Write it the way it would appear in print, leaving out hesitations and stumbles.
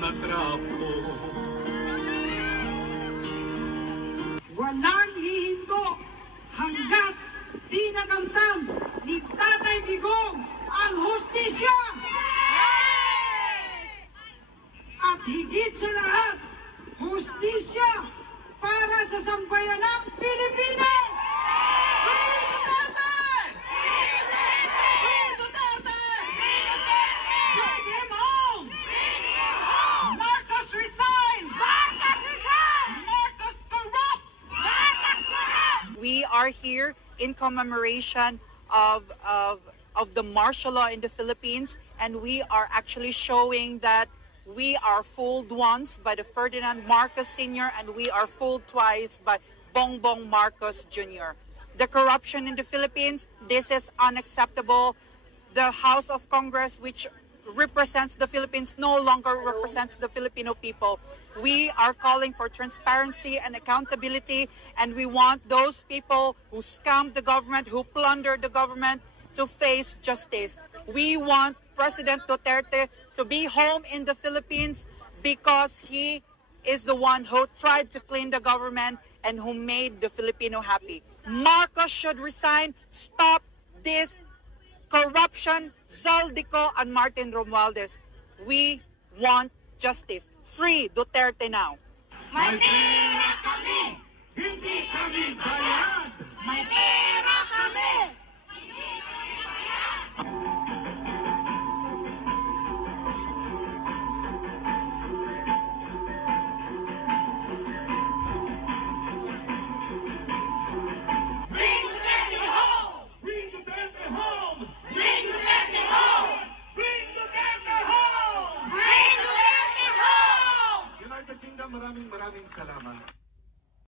natrapo. Walang hihinto hanggat di nakamtam ni Tatay Digong ang hustisya! At higit sa lahat, hustisya para sa sambayanang Pilipinas! Free Duterte! Free Duterte! Free Duterte! Free Duterte! Bring him home! Bring him home! Marcos resign! Marcos resign! Marcos corrupt! Marcos corrupt! We are here in commemoration of the martial law in the Philippines, and we are actually showing that we are fooled once by the Ferdinand Marcos Sr. and we are fooled twice by Bongbong Marcos Jr. The corruption in the Philippines, this is unacceptable. The House of Congress, which represents the Philippines, no longer represents the Filipino people. We are calling for transparency and accountability, and we want those people who scammed the government, who plundered the government, to face justice. We want President Duterte to be home in the Philippines because he is the one who tried to clean the government and who made the Filipino happy. Marcos should resign. Stop this corruption. Zaldico and Martin Romualdez. We want justice. Free Duterte now. May pera kami! Hindi kami bayad! May pera kami! Maraming salamat.